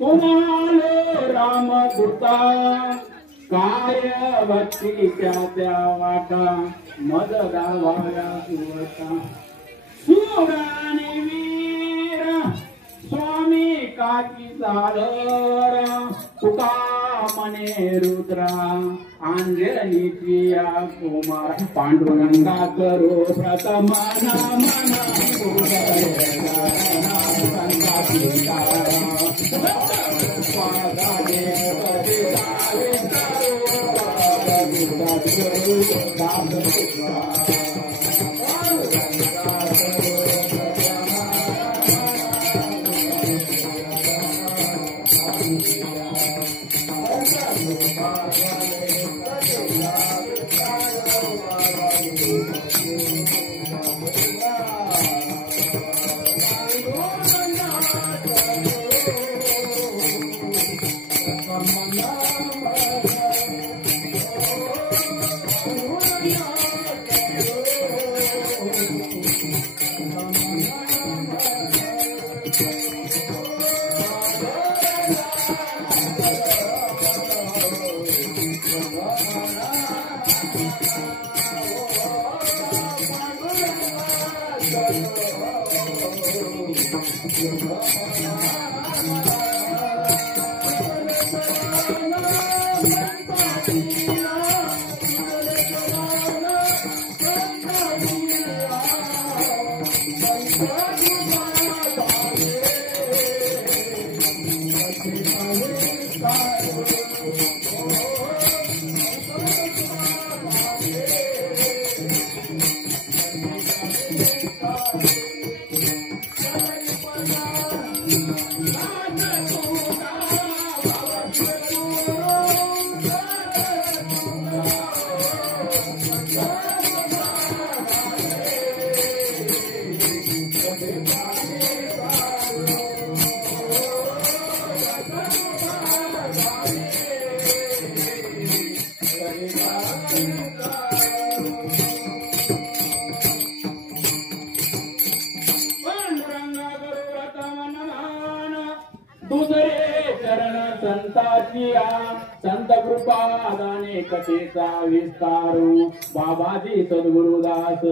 तुम्हाले रामदूता काय भक्ती त्या वाटा मद गावाया सुवता सुराणी वीर स्वामी काकी झाडर तुका मने रुद्रा अंजनीची या कुमार पांडुरंगा करो प्रथम नाम संत कृपा दाने कथेचा विस्तारू बाबाजी सद्गुरुदास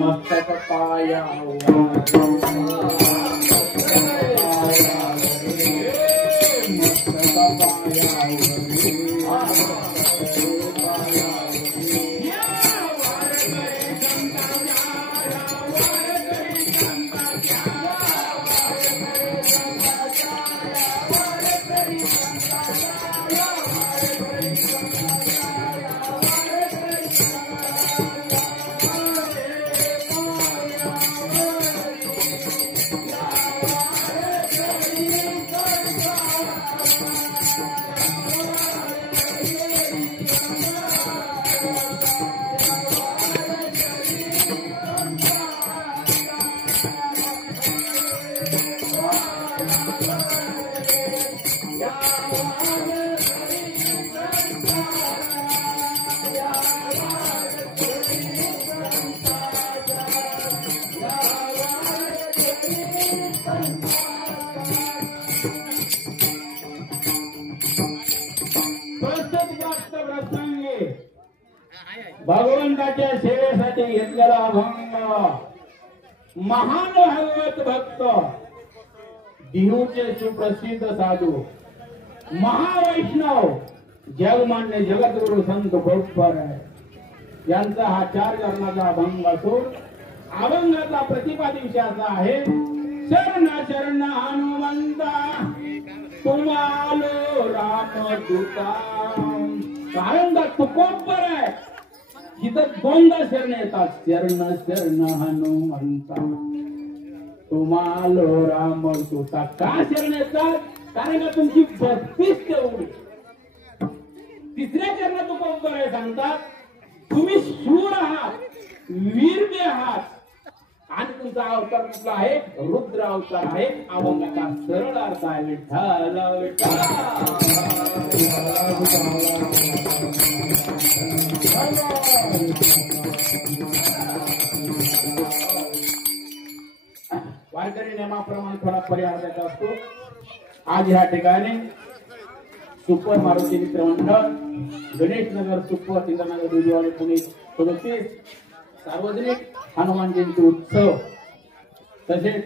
मस्तक पाया भगवंताच्या सेवेसाठी घेतलेला अभंग महान भागवत भक्त दिनूचे सुप्रसिद्ध साधू महावैष्णव जगमान्य जगद्गुरु संत गोपाळ यांचा हा 4 चरणाचा अभंग असून अभंगाचा प्रतिपाद विषय असा आहे शरण शरण हनुमंता तुम्हालो रामदूता. कारण का तुकोबर आहे जिथं 2दा शरण येतात शरण शरण हनुमंता तुम्हालो रामदूता. का शरण येतात? कारण का तुमची भक्तीच तेवढी. 3ऱ्या चरणात तुकोबर आहे सांगतात तुम्ही शूर आहात वीर आहात आणि तुमचा अवतार कुठला आहे रुद्र अवतार आहे. अभंगाचा सरळ अर्थ आहे विठ्ठल विठ्ठल. वारकरी नियमाप्रमाणे थोडा पर्याय द्यायचा असतो. आज ह्या ठिकाणी सुपर मारुती मित्र मंडळ गणेश नगर सुपर इंद्रनगर दुधवाडी पुणे 37 सार्वजनिक हनुमान जयंती उत्सव तसेच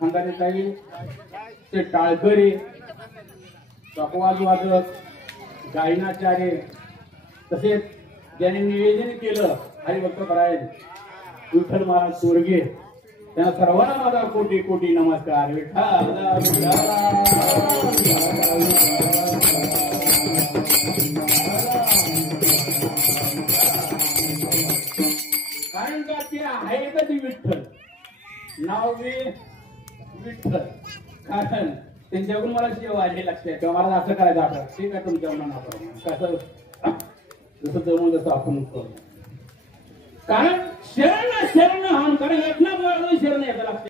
खंडारी ते टाळकरी चकवाज वाजत गायनाचार्य तसेच ज्यांनी निवेदन केलं हरिभक्त परायण विठ्ठल महाराज स्वर्गीय त्यांना सर्वांना माझा कोटी कोटी नमस्कार. विठ्ठल कारण का ते आहे कधी विठ्ठल नाव विठ्ठल. कारण त्यांच्याकडून मला सेवा हे लक्षात येतं मला असं करायचं आपण ठीक आहे तुमच्या मनाप्रमाणे कसं जसं जमून जसं आपण करू. कारण शरण शरण हा कारण एक ना शरण याचं लक्षात